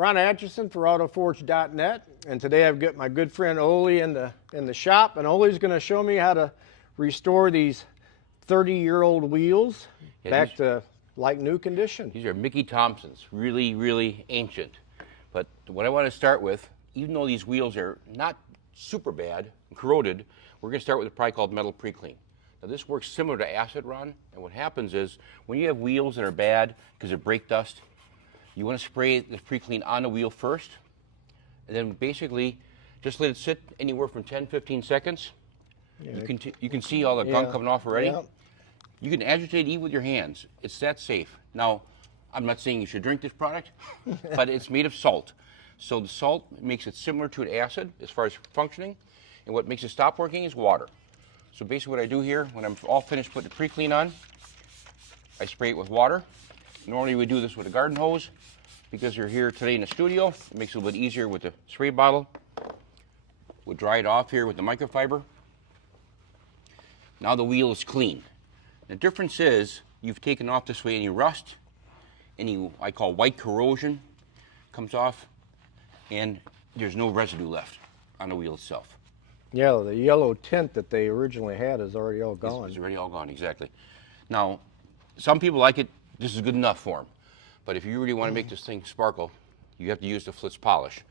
Ron Atchison for AutoForge.net, and today I've got my good friend Ole in the shop, and Ole's going to show me how to restore these 30-year-old wheels back to like new condition. These are Mickey Thompsons, really, really ancient. But what I want to start with, even though these wheels are not super bad, corroded, we're going to start with a product called Flitz Pre-Clean. Now this works similar to acid, Ron, and what happens is when you have wheels that are bad because of brake dust, you want to spray the Pre-Clean on the wheel first, and then basically just let it sit anywhere from 10-15 seconds. Yeah, you can see all the gunk coming off already. Yeah. You can agitate it with your hands. It's that safe. Now, I'm not saying you should drink this product, but it's made of salt. So the salt makes it similar to an acid as far as functioning, and what makes it stop working is water. So basically what I do here, when I'm all finished putting the Pre-Clean on, I spray it with water. Normally we do this with a garden hose. Because you're here today in the studio, it makes it a little bit easier with the spray bottle. We'll dry it off here with the microfiber. Now the wheel is clean. The difference is you've taken off this way any rust, any I call white corrosion comes off, and there's no residue left on the wheel itself. Yeah, the yellow tint that they originally had is already all gone. It's already all gone, exactly. Now, some people like it, this is good enough for them. But if you really want to make this thing sparkle, you have to use the Flitz polish.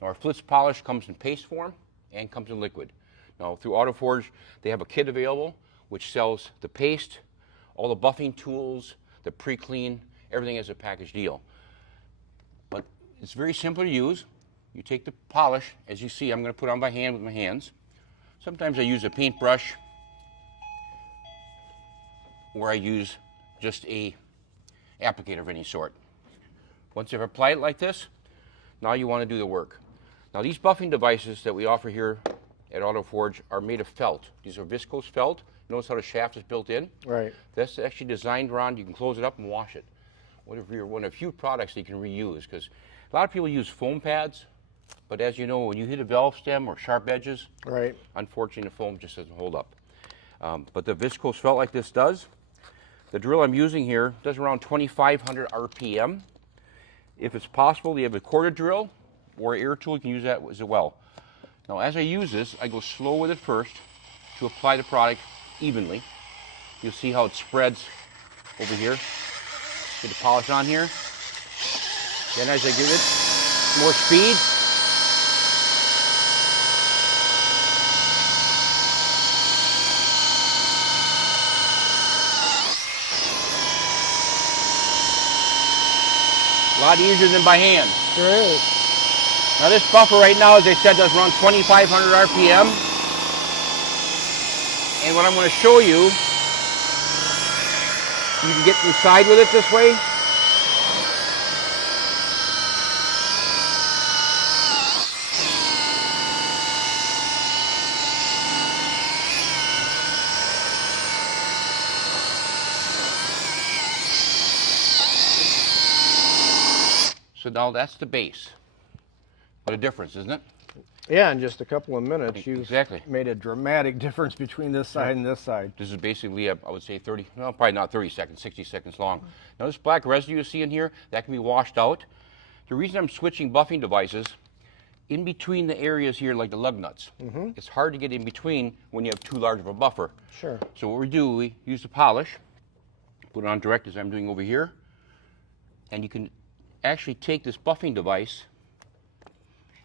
Now our Flitz polish comes in paste form and comes in liquid. Now through AutoForge, they have a kit available which sells the paste, all the buffing tools, the Pre-Clean, everything as a package deal. But it's very simple to use. You take the polish, as you see, I'm going to put it on by hand with my hands. Sometimes I use a paintbrush, or I use just a applicator of any sort. Once you've applied it like this, now you want to do the work. Now these buffing devices that we offer here at AutoForge are made of felt. These are viscose felt. Notice how the shaft is built in? Right. That's actually designed around, you can close it up and wash it. One of the few products that you can reuse, because a lot of people use foam pads, but as you know, when you hit a valve stem or sharp edges, right, unfortunately the foam just doesn't hold up. But the viscose felt like this does. The drill I'm using here does around 2,500 RPM. If it's possible, you have a quarter drill or an air tool, you can use that as well. Now as I use this, I go slow with it first to apply the product evenly. You'll see how it spreads over here. Get the polish on here. Then as I give it more speed, a lot easier than by hand. Sure is. Now this buffer right now, as I said, does run 2,500 RPM. And what I'm going to show you, you can get inside with it this way. So now that's the base. What a difference, isn't it? Yeah, in just a couple of minutes, you've exactly made a dramatic difference between this side and this side. This is basically, I would say 30, no, probably not 30 seconds, 60 seconds long. Now this black residue you see in here, that can be washed out. The reason I'm switching buffing devices, in between the areas here like the lug nuts, it's hard to get in between when you have too large of a buffer. Sure. So what we do, we use the polish, put it on direct as I'm doing over here, and you can actually take this buffing device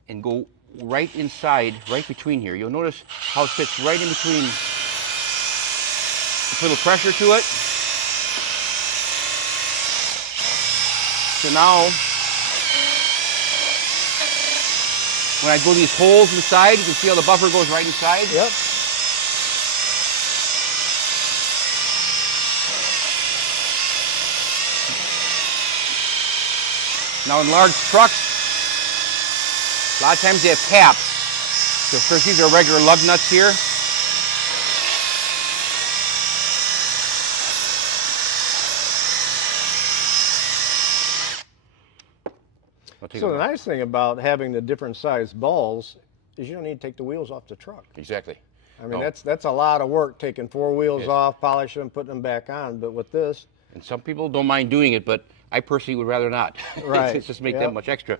and go right inside, right between here. You'll notice how it fits right in between. Just a little pressure to it. So now, when I go these holes inside, you can see how the buffer goes right inside. Yep. Now in large trucks, a lot of times they have caps. So of course these are regular lug nuts here. So the nice thing about having the different size balls is you don't need to take the wheels off the truck. Exactly. I mean, that's a lot of work, taking 4 wheels off, polishing them, putting them back on. But with this, and some people don't mind doing it, but I personally would rather not. Right. It's just make Yep. that much extra.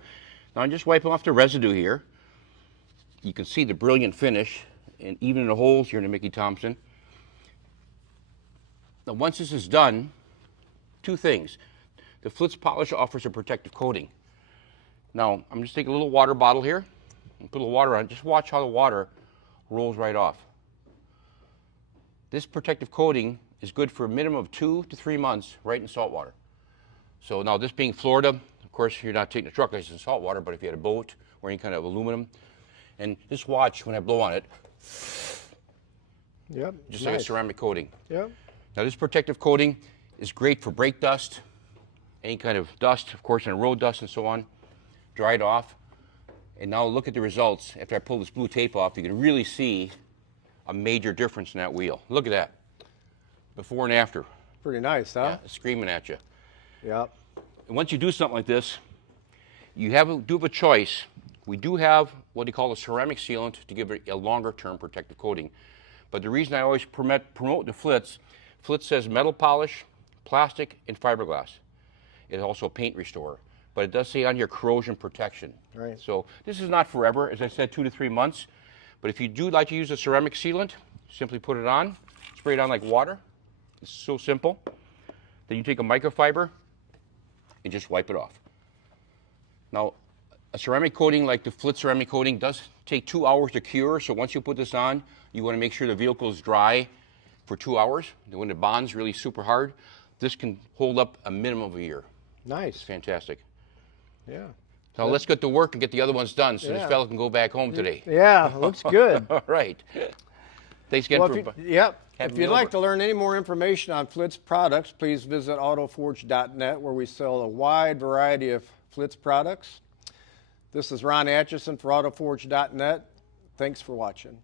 Now I'm just wiping off the residue here. You can see the brilliant finish, and even in the holes here in the Mickey Thompson. Now once this is done, two things. The Flitz polish offers a protective coating. Now I'm just taking a little water bottle here and put a little water on it. Just watch how the water rolls right off. This protective coating is good for a minimum of 2 to 3 months right in salt water. So now this being Florida, of course you're not taking a truck license in salt water, but if you had a boat or any kind of aluminum, and just watch when I blow on it, Yep. just like a ceramic coating. Yep. Now this protective coating is great for brake dust, any kind of dust, of course, and road dust and so on. Dry it off. And now look at the results. After I pull this blue tape off, you can really see a major difference in that wheel. Look at that. Before and after. Pretty nice, huh? Yeah, it's screaming at you. Yep. And once you do something like this, you have a choice. We do have what they call a ceramic sealant to give it a longer term protective coating. But the reason I always promote the Flitz says metal polish, plastic, and fiberglass. It's also a paint restorer. But it does say on here corrosion protection. Right. So this is not forever, as I said, 2 to 3 months. But if you do like to use a ceramic sealant, simply put it on, spray it on like water. It's so simple. Then you take a microfiber and just wipe it off. Now, a ceramic coating like the Flitz ceramic coating does take 2 hours to cure. So once you put this on, you want to make sure the vehicle is dry for 2 hours. When it bonds really super hard, this can hold up a minimum of a year. Nice. It's fantastic. Yeah. Now let's get to work and get the other ones done so Yeah. this fella can go back home today. Yeah, looks good. All right. Thanks again Well, for yep. having If me you'd like over. to learn any more information on Flitz products, please visit autoforge.net, where we sell a wide variety of Flitz products. This is Ron Atchison for autoforge.net. Thanks for watching.